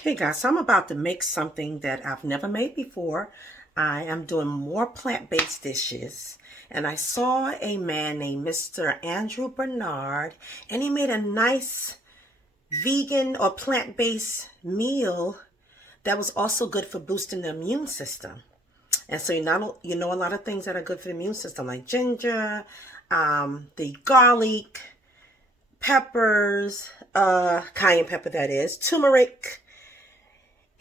Okay guys, so I'm about to make something that I've never made before. I am doing more plant-based dishes, and I saw a man named Mr. Andrew Bernard, and he made a nice vegan or plant-based meal that was also good for boosting the immune system. And so you know a lot of things that are good for the immune system, like ginger, the garlic, peppers, cayenne pepper that is, turmeric,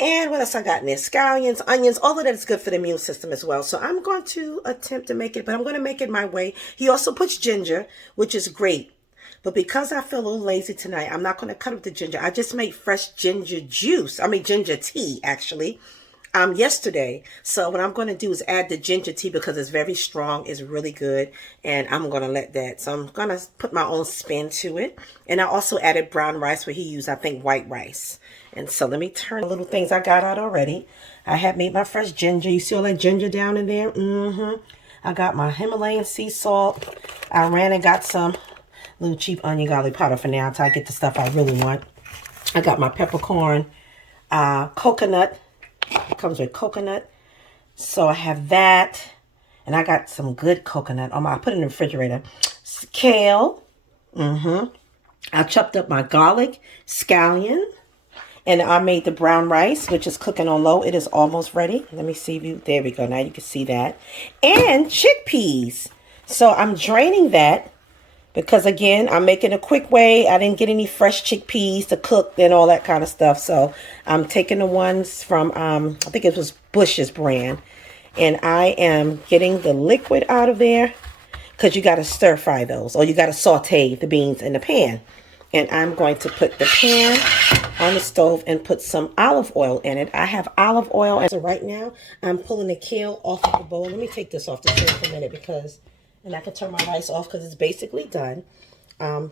and what else I got in there? Scallions, onions, all of that is good for the immune system as well. So I'm going to attempt to make it, but I'm going to make it my way. He also puts ginger, which is great. But because I feel a little lazy tonight, I'm not going to cut up the ginger. I just made fresh ginger juice. I mean, ginger tea, actually, yesterday. So what I'm going to do is add the ginger tea because it's very strong. It's really good. And I'm going to let that. So I'm going to put my own spin to it. And I also added brown rice where he used, I think, white rice. And so let me turn the little things I got out already. I have made my fresh ginger. You see all that ginger down in there? I got my Himalayan sea salt. I ran and got some little cheap onion garlic powder for now until I get the stuff I really want. I got my peppercorn, coconut. It comes with coconut. So I have that. And I got some good coconut. I put it in the refrigerator. Kale. I chopped up my garlic, scallion. And I made the brown rice, which is cooking on low. It is almost ready. Let me see if you, there we go. Now you can see that. And chickpeas. So I'm draining that because, again, I'm making a quick way. I didn't get any fresh chickpeas to cook and all that kind of stuff. So I'm taking the ones from, I think it was Bush's brand. And I am getting the liquid out of there because you got to stir fry those, or you got to saute the beans in the pan. And I'm going to put the pan on the stove and put some olive oil in it. I have olive oil. And so right now, I'm pulling the kale off of the bowl. Let me take this off the stove for a minute and I can turn my rice off because it's basically done.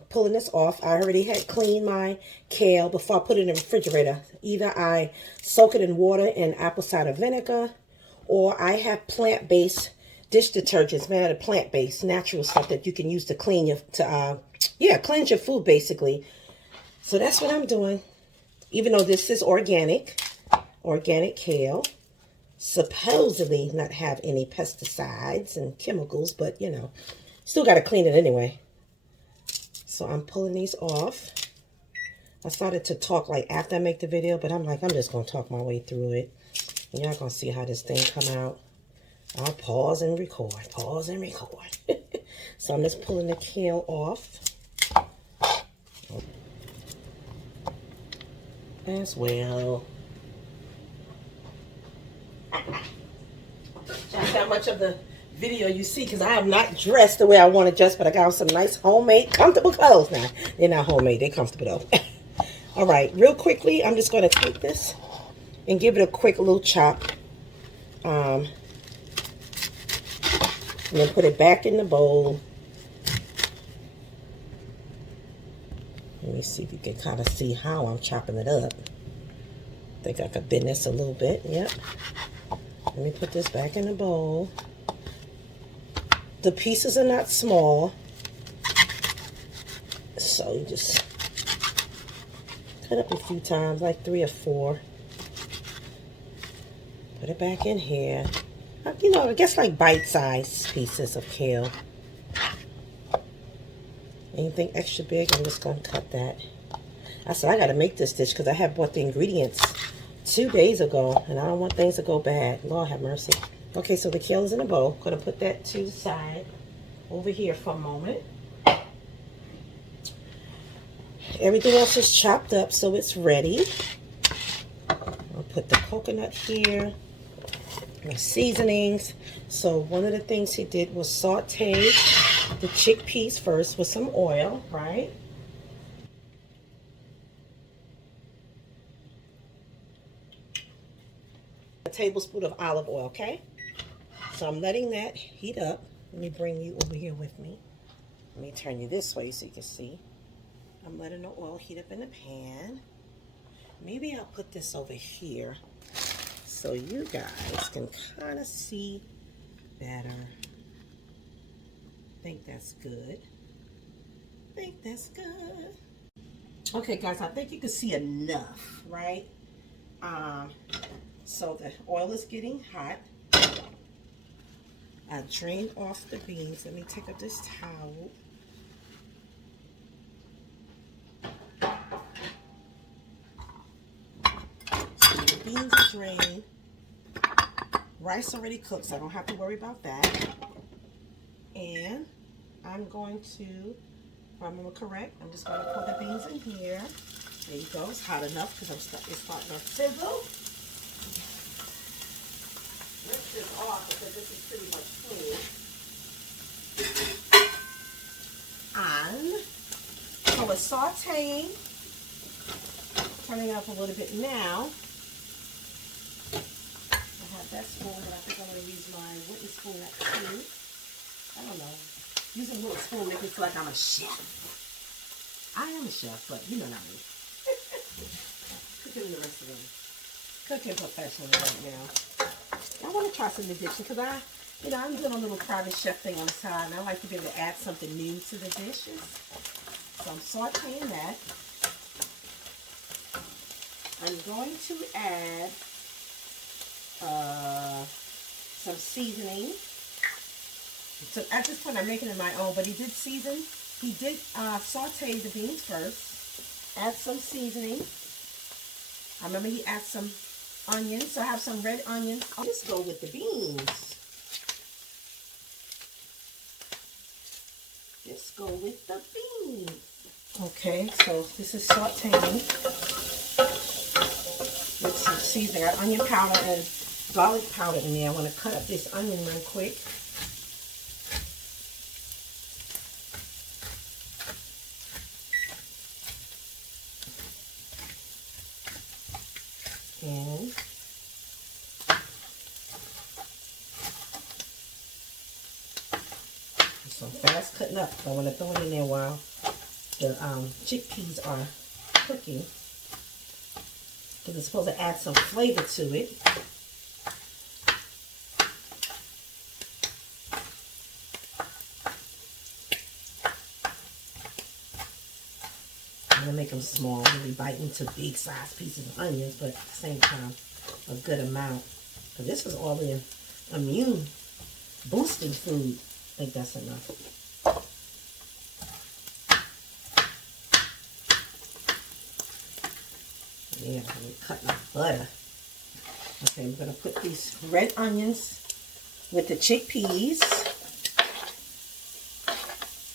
Pulling this off. I already had cleaned my kale before I put it in the refrigerator. Either I soak it in water and apple cider vinegar, or I have plant-based dish detergents made out of plant-based natural stuff that you can use to clean your, cleanse your food basically. So that's what I'm doing. Even though this is organic kale, supposedly not have any pesticides and chemicals, but you know, still got to clean it anyway. So I'm pulling these off. I started to talk like after I make the video, but I'm like, I'm just going to talk my way through it. And y'all going to see how this thing come out. I'll pause and record, pause and record. So I'm just pulling the kale off as well. That's how much of the video you see, because I am not dressed the way I want to dress, but I got on some nice homemade, comfortable clothes now. They're not homemade, they're comfortable though. All right, real quickly, I'm just going to take this and give it a quick little chop. And then put it back in the bowl. Let me see if you can kind of see how I'm chopping it up. I think I could bend this a little bit. Yep. Let me put this back in the bowl. The pieces are not small, so you just cut up a few times, like 3 or 4. Put it back in here. You know, I guess like bite-sized pieces of kale. Anything extra big, I'm just going to cut that. I said I got to make this dish because I had bought the ingredients 2 days ago, and I don't want things to go bad. Lord have mercy. Okay, so the kale is in a bowl. Going to put that to the side over here for a moment. Everything else is chopped up, so it's ready. I'll put the coconut here. My seasonings. So one of the things he did was saute the chickpeas first with some oil, right? A tablespoon of olive oil, okay? So I'm letting that heat up. Let me bring you over here with me. Let me turn you this way so you can see. I'm letting the oil heat up in the pan. Maybe I'll put this over here so you guys can kind of see better. I think that's good. I think that's good. Okay, guys, I think you can see enough, right? So the oil is getting hot. I drained off the beans. Let me take up this towel. So the beans are drained. Rice already cooked, so I don't have to worry about that. And I'm going to, if I remember correct, I'm just going to pour the beans in here. There you go. It's hot enough because it's starting to sizzle. Lift this off because this is pretty much full. And so it's sauteing. Turning it up a little bit now. I have that spoon, but I think I'm going to use my wooden spoon at two. I don't know. Using a little spoon makes me feel like I'm a chef. I am a chef, but you know what I mean. Cooking in the restaurant. Cooking professionally right now. I want to try some new dishes because I'm doing a little private chef thing on the side, and I like to be able to add something new to the dishes. So I'm sauteing that. I'm going to add some seasoning. So at this point, I'm making it my own, but he did season. He did saute the beans first. Add some seasoning. I remember he added some onions, so I have some red onions. I'll just go with the beans. Just go with the beans. Okay, so this is sauteing with some seasoning. I got onion powder and garlic powder in there. I want to cut up this onion real quick. And so fast cutting up. I want to throw it in there while the chickpeas are cooking, because it's supposed to add some flavor to it. I'm going to make them small, really bite into big size pieces of onions, but at the same time, a good amount. Because this is all the immune boosting food. I think that's enough. Yeah, I'm cutting up butter. Okay, we're going to put these red onions with the chickpeas.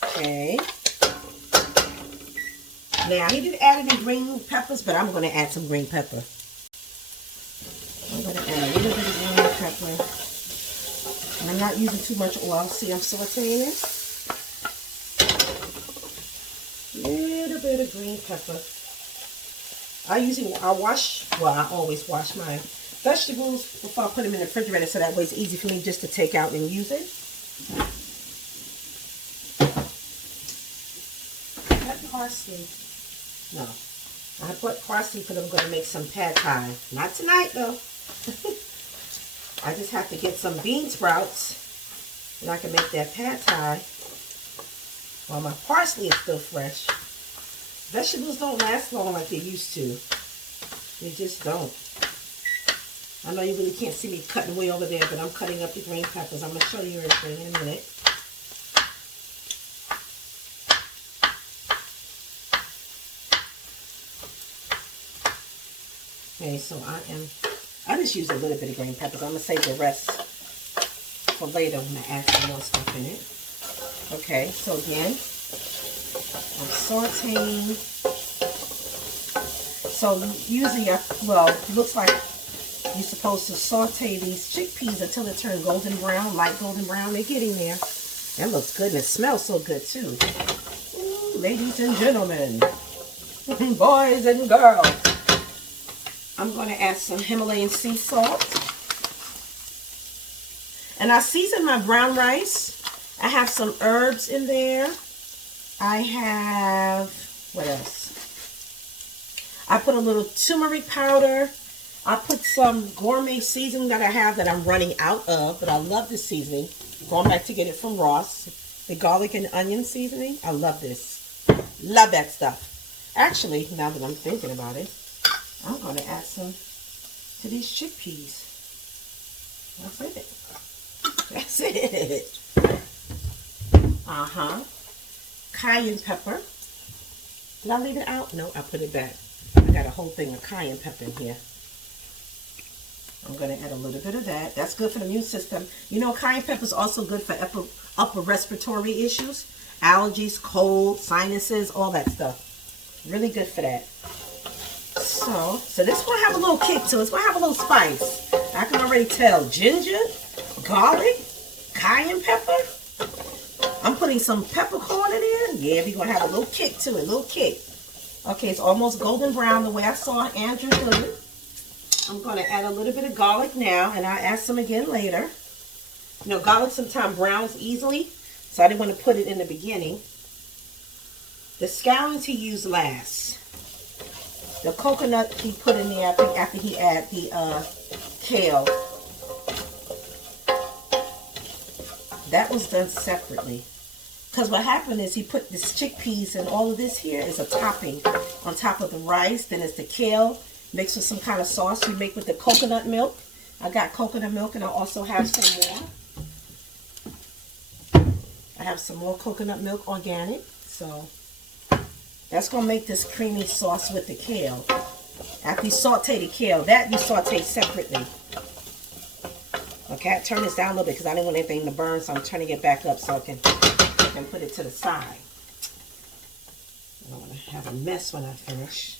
Okay. Now, he didn't add any green peppers, but I'm going to add some green pepper. I'm going to add a little bit of green pepper. And I'm not using too much oil. See, I'm sauteing it. Little bit of green pepper. I always wash my vegetables before I put them in the refrigerator, so that way it's easy for me just to take out and use it. That parsley. No, I put parsley because I'm going to make some pad thai. Not tonight, though. I just have to get some bean sprouts, and I can make that pad thai while my parsley is still fresh. Vegetables don't last long like they used to. They just don't. I know you really can't see me cutting way over there, but I'm cutting up the green peppers. I'm going to show you everything in a minute. Okay, so I just use a little bit of green peppers. I'm going to save the rest for later when I add some more stuff in it. Okay, so again, I'm sauteing. So usually, it looks like you're supposed to saute these chickpeas until they turn golden brown, light golden brown. They're getting there. That looks good, and it smells so good too. Ooh, ladies and gentlemen, boys and girls, I'm going to add some Himalayan sea salt. And I season my brown rice. I have some herbs in there. I have, what else? I put a little turmeric powder. I put some gourmet seasoning that I have that I'm running out of, but I love this seasoning. Going back to get it from Ross. The garlic and onion seasoning. I love this. Love that stuff. Actually, now that I'm thinking about it, I'm going to add some to these chickpeas. That's it. That's it. Cayenne pepper. Did I leave it out? No, I put it back. I got a whole thing of cayenne pepper in here. I'm going to add a little bit of that. That's good for the immune system. You know, cayenne pepper is also good for upper respiratory issues, allergies, cold, sinuses, all that stuff. Really good for that. So this going to have a little kick to it. It's going to have a little spice. I can already tell. Ginger, garlic, cayenne pepper. I'm putting some peppercorn in there. Yeah, we're going to have a little kick to it. A little kick. Okay, it's almost golden brown the way I saw Andrew do it. I'm going to add a little bit of garlic now, and I'll add some again later. You know, garlic sometimes browns easily, so I didn't want to put it in the beginning. The scallions he used last. The coconut he put in there after he added the kale. That was done separately. Because what happened is he put this chickpeas and all of this here is a topping on top of the rice. Then it's the kale mixed with some kind of sauce we make with the coconut milk. I got coconut milk, and I also have some more. I have some more coconut milk, organic. So that's going to make this creamy sauce with the kale. After you saute the kale, that you saute separately. Okay, I turn this down a little bit because I didn't want anything to burn, so I'm turning it back up so I can put it to the side. I don't want to have a mess when I finish.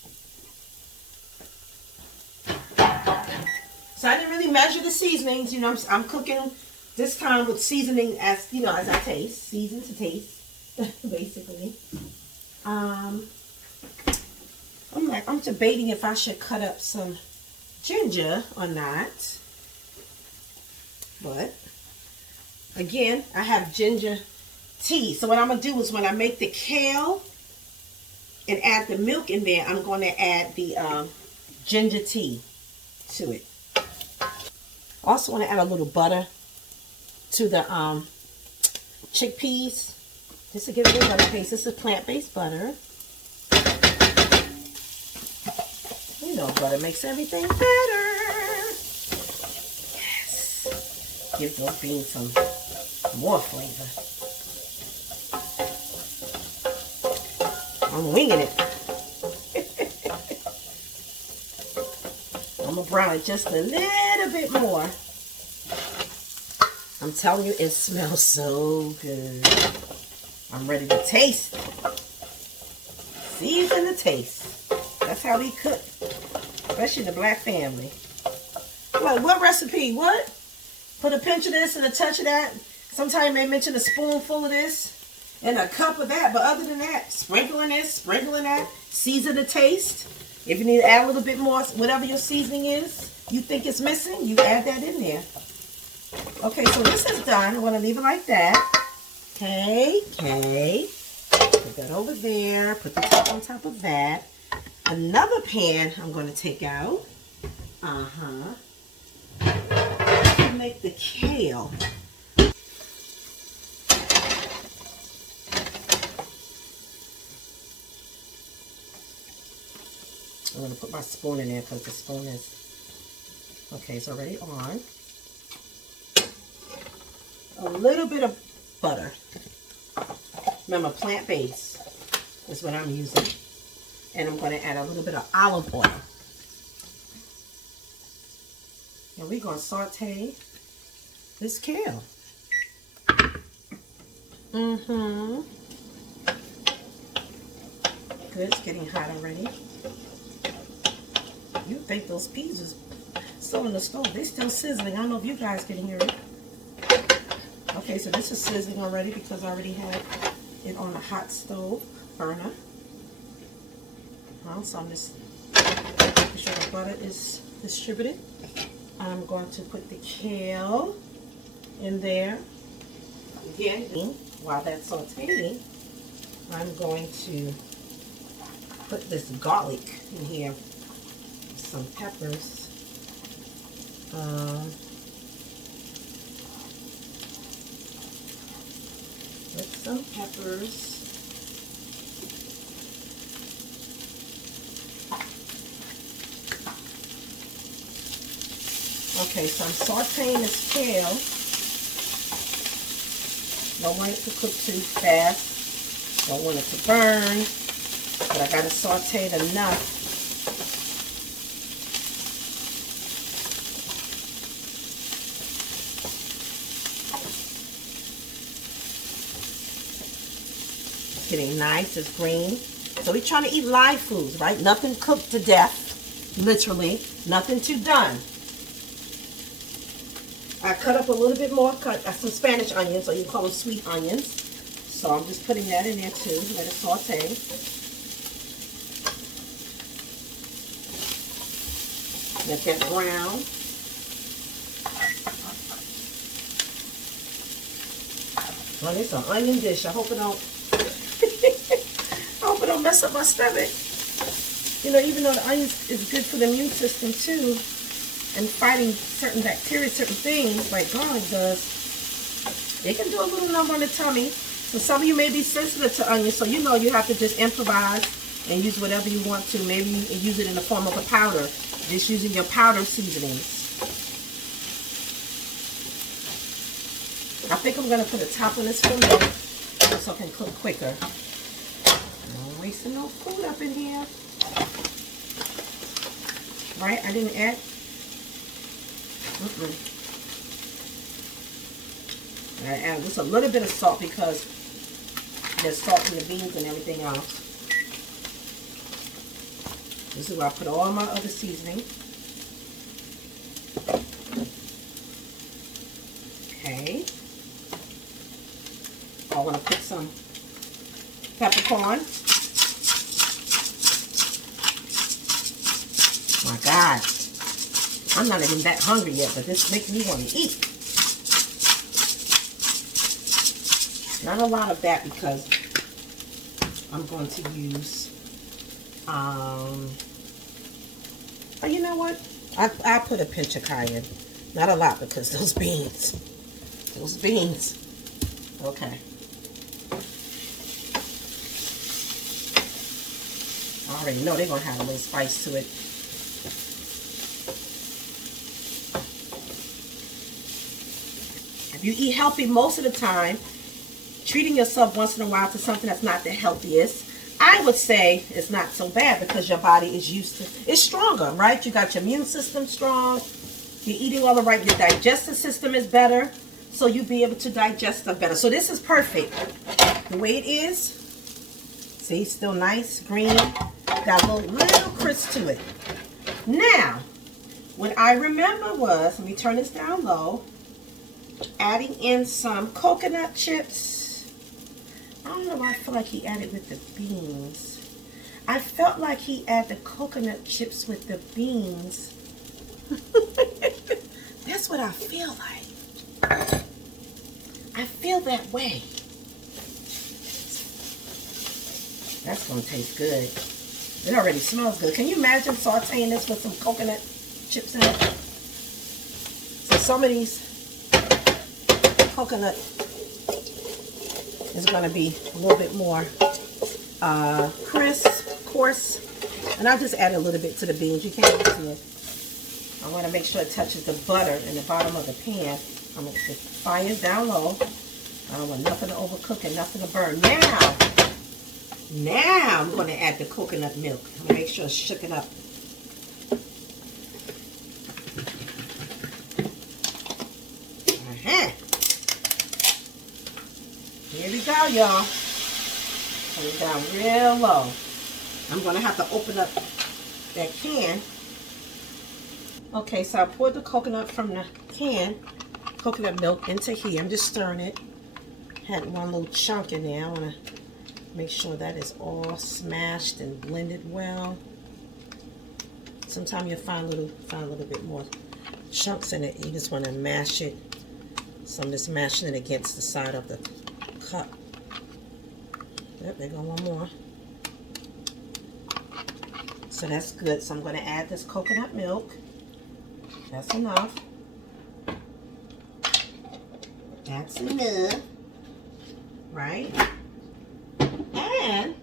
So I didn't really measure the seasonings. You know, I'm cooking this time with seasoning as, you know, as I taste. Season to taste, basically. I'm debating if I should cut up some ginger or not. But, again, I have ginger tea. So what I'm going to do is when I make the kale and add the milk in there, I'm going to add the ginger tea to it. Also want to add a little butter to the chickpeas, just to give it a butter taste. This is plant-based butter. You know, butter makes everything better. Yes. Give those beans some more flavor. I'm winging it. I'm going to brown it just a little bit more. I'm telling you, it smells so good. I'm ready to taste. Season to taste. That's how we cook. Especially the black family. What recipe? What? Put a pinch of this and a touch of that. Sometimes you may mention a spoonful of this and a cup of that. But other than that, sprinkling this, sprinkling that. Season to taste. If you need to add a little bit more, whatever your seasoning is, you think it's missing, you add that in there. Okay, so this is done. I'm going to leave it like that. Okay. Put that over there. Put the top on top of that. Another pan I'm going to take out. Make the kale. I'm going to put my spoon in there because the spoon is, okay, it's already on. A little bit of butter. Remember, plant-based is what I'm using. And I'm going to add a little bit of olive oil. And we're going to saute this kale. Good, it's getting hot already. You think those peas is still in the stove. They're still sizzling. I don't know if you guys can hear it. Okay, so this is sizzling already because I already had it on a hot stove burner. So I'm just making sure the butter is distributed. I'm going to put the kale in there. Again, while that's sauteing, I'm going to put this garlic in here. Some peppers. With some peppers. Okay, so I'm sauteing this kale. Don't want it to cook too fast. Don't want it to burn. But I got to saute it enough. It's getting nice. It's green. So we're trying to eat live foods, right? Nothing cooked to death. Literally. Nothing too done. I cut up a little bit more, some Spanish onions, or you call them sweet onions. So I'm just putting that in there too. Let it saute. Let that brown. Well, it's an onion dish. I hope it don't. I hope it don't mess up my stomach. You know, even though the onions is good for the immune system too, and fighting certain bacteria, certain things like garlic does, it can do a little number on the tummy. So some of you may be sensitive to onions, so you know you have to just improvise and use whatever you want to. Maybe use it in the form of a powder, just using your powder seasonings. I think I'm going to put a top on this for a minute so it can cook quicker. Don't waste no food up in here. Right? I didn't add. I add just a little bit of salt because there's salt in the beans and everything else. This is where I put all my other seasoning. Okay. I want to put some peppercorn. My God. I'm not even that hungry yet, but this makes me want to eat. Not a lot of that because I'm going to use, oh, you know what? I put a pinch of cayenne. Not a lot because those beans. Okay. I already know they're going to have a little spice to it. If you eat healthy most of the time, treating yourself once in a while to something that's not the healthiest, I would say it's not so bad because your body is used to, it's stronger, right? You got your immune system strong, you're eating all the right, your digestive system is better, so you'll be able to digest stuff better. So this is perfect. The way it is, see, still nice, green, got a little crisp to it. Now, what I remember was, let me turn this down low, adding in some coconut chips. I don't know why I feel like he added with the beans. I felt like he added the coconut chips with the beans. That's what I feel like. I feel that way. That's going to taste good. It already smells good. Can you imagine sauteing this with some coconut chips in it? So some of these coconut is going to be a little bit more crisp, coarse, and I'll just add a little bit to the beans. You can't see it. I want to make sure it touches the butter in the bottom of the pan. I'm going to put fire down low. I don't want nothing to overcook and nothing to burn. Now I'm going to add the coconut milk. I'm going to make sure it's shooken up. Here we go, y'all. Put it down real low. I'm going to have to open up that can. Okay, so I poured the coconut from the can, coconut milk, into here. I'm just stirring it. Had one little chunk in there. I want to make sure that is all smashed and blended well. Sometimes you'll find a little bit more chunks in it. You just want to mash it. So I'm just mashing it against the side of the cup. Yep, there go one more. So that's good. So I'm going to add this coconut milk. That's enough. That's enough. Right? And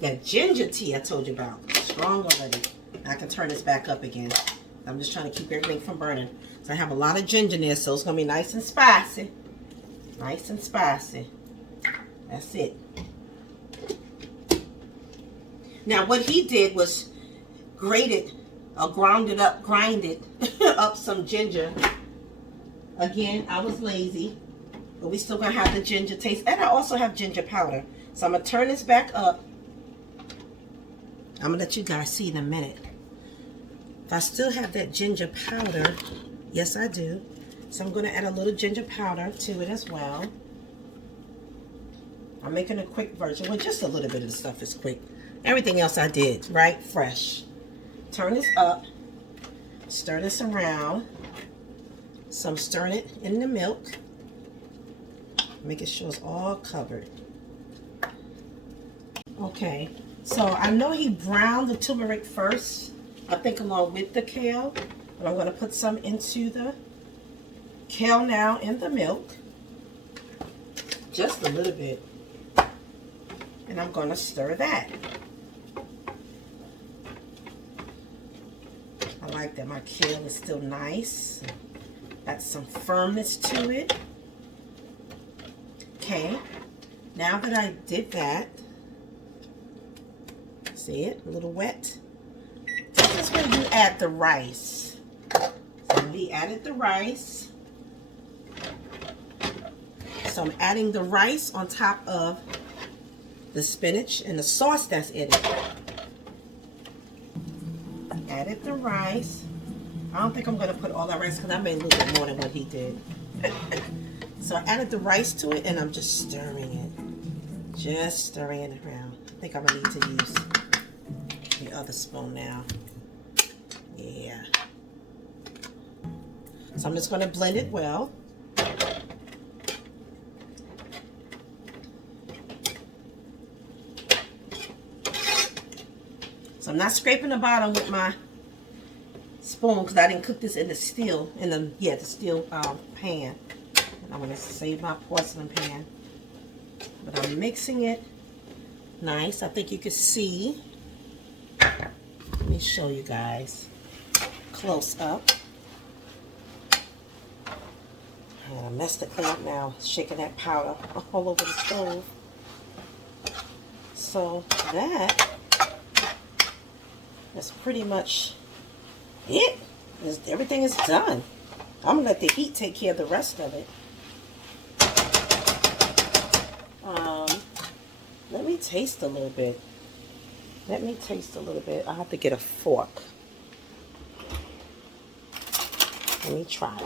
that ginger tea I told you about. Strong already. I can turn this back up again. I'm just trying to keep everything from burning. So I have a lot of ginger in there, so it's going to be nice and spicy. Nice and spicy. That's it. Now what he did was grinded up some ginger. Again, I was lazy, but we still gonna have the ginger taste. And I also have ginger powder. So I'm gonna turn this back up. I'm gonna let you guys see in a minute. If I still have that ginger powder, yes I do. So I'm gonna add a little ginger powder to it as well. I'm making a quick version. Well, just a little bit of the stuff is quick. Everything else I did, right? Fresh. Turn this up. Stir this around. So I'm stirring it in the milk. Making sure it's all covered. Okay. So I know he browned the turmeric first. I think along with the kale. But I'm going to put some into the kale now in the milk. Just a little bit. And I'm going to stir that. I like that my kale is still nice. Got some firmness to it. Okay. Now that I did that, see it? A little wet. This is when you add the rice. So we added the rice. So I'm adding the rice on top of the spinach and the sauce that's in it. Added the rice. I don't think I'm going to put all that rice because I made a little bit more than what he did. So I added the rice to it and I'm just stirring it. Just stirring it around. I think I'm going to need to use the other spoon now. Yeah. So I'm just going to blend it well. So I'm not scraping the bottom with my spoon because I didn't cook this in the steel, the steel pan. And I'm going to save my porcelain pan. But I'm mixing it nice. I think you can see. Let me show you guys close up. I messed it up now, shaking that powder all over the stove. So that's pretty much it. Everything is done. I'm gonna let the heat take care of the rest of it. Let me taste a little bit. I have to get a fork. Let me try.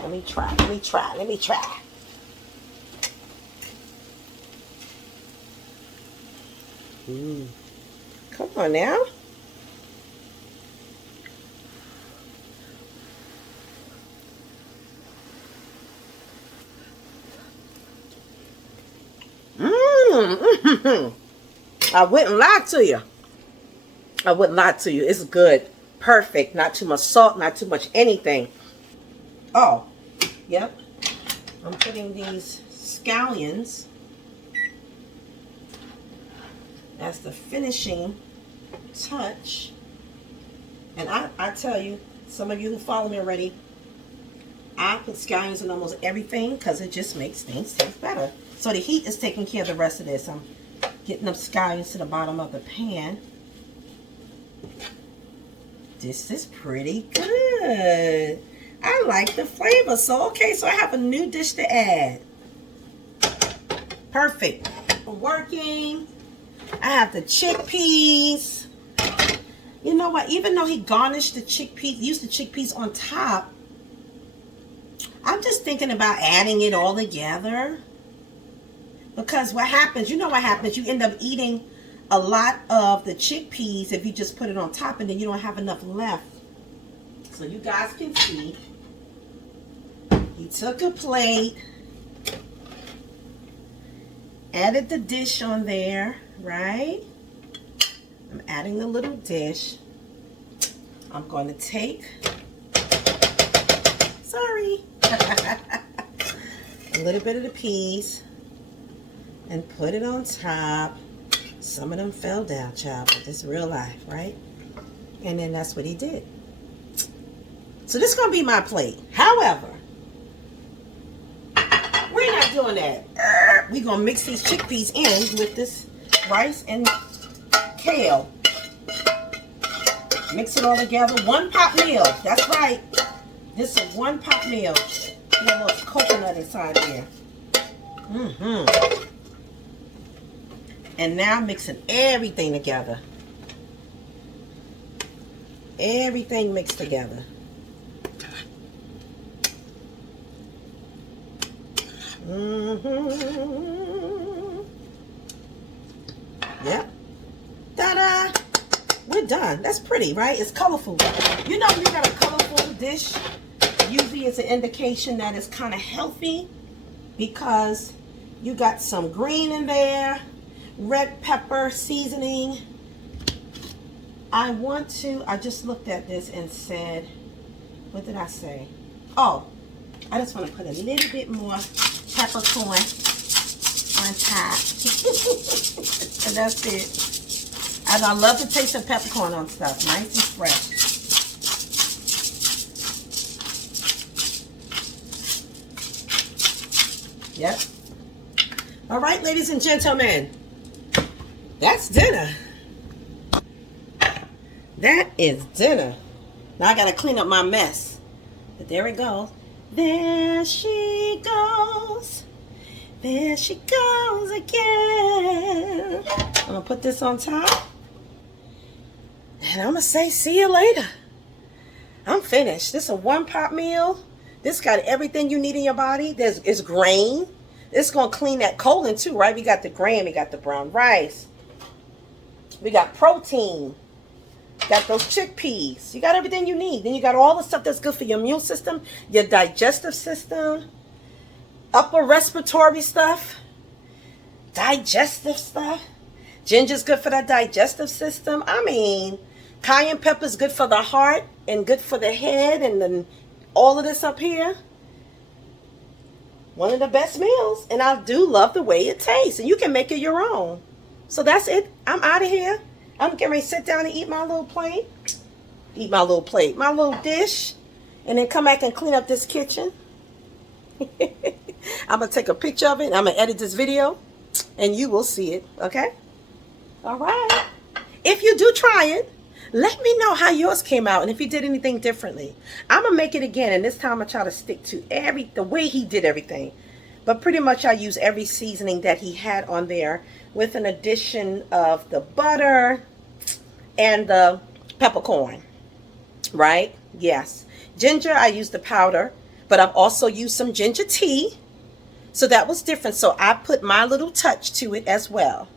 Come on now. I wouldn't lie to you. It's good. Perfect. Not too much salt, not too much anything. Oh, yep. I'm putting these scallions as the finishing touch. And I tell you, some of you who follow me already, I put scallions in almost everything because it just makes things taste better. So the heat is taking care of the rest of this. I'm getting them scallions to the bottom of the pan. This is pretty good. I like the flavor. So, okay, so I have a new dish to add. Perfect. Working. I have the chickpeas. You know what? Even though he garnished the chickpeas, used the chickpeas on top, I'm just thinking about adding it all together. Because what happens, you know what happens, you end up eating a lot of the chickpeas if you just put it on top and then you don't have enough left. So you guys can see, he took a plate, added the dish on there, right? I'm adding the little dish. I'm going to take, sorry, a little bit of the peas and put it on top. Some of them fell down, child, but this is real life, right? And then that's what he did. So this is going to be my plate. However, we're not doing that. We're going to mix these chickpeas in with this rice and kale. Mix it all together. One pot meal. That's right. This is one pot meal. Get a little coconut inside here. And now mixing everything together. Everything mixed together. Yep. Ta-da! We're done. That's pretty, right? It's colorful. You know, you got a colorful dish. Usually it's an indication that it's kind of healthy because you got some green in there, red pepper seasoning. I just looked at this and said, what did I say? Oh, I just want to put a little bit more peppercorn on top. And that's it. And I love the taste of peppercorn on stuff. Nice and fresh. Yep. All right, ladies and gentlemen. That's dinner. That is dinner. Now I got to clean up my mess. But there it goes. There she goes. There she goes again. I'm going to put this on top. And I'm going to say, see you later. I'm finished. This is a one-pot meal. This got everything you need in your body. It's grain. It's going to clean that colon too, right? We got the grain. We got the brown rice. We got protein. Got those chickpeas. You got everything you need. Then you got all the stuff that's good for your immune system, your digestive system, upper respiratory stuff, digestive stuff. Ginger's good for the digestive system. I mean, cayenne pepper's good for the heart and good for the head and then all of this up here. One of the best meals. And I do love the way it tastes. And you can make it your own. So that's it. I'm out of here. I'm getting ready to sit down and eat my little plate. My little dish. And then come back and clean up this kitchen. I'm going to take a picture of it. I'm going to edit this video. And you will see it. Okay? All right. If you do try it, let me know how yours came out and if you did anything differently. I'm going to make it again. And this time I'm going to try to stick to the way he did everything. But pretty much I use every seasoning that he had on there with an addition of the butter and the peppercorn. Right? Yes. Ginger, I used the powder. But I've also used some ginger tea. So that was different. So I put my little touch to it as well.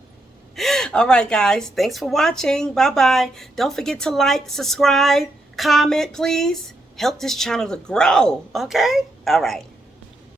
All right, guys. Thanks for watching. Bye-bye. Don't forget to like, subscribe, comment, please. Help this channel to grow. Okay? All right.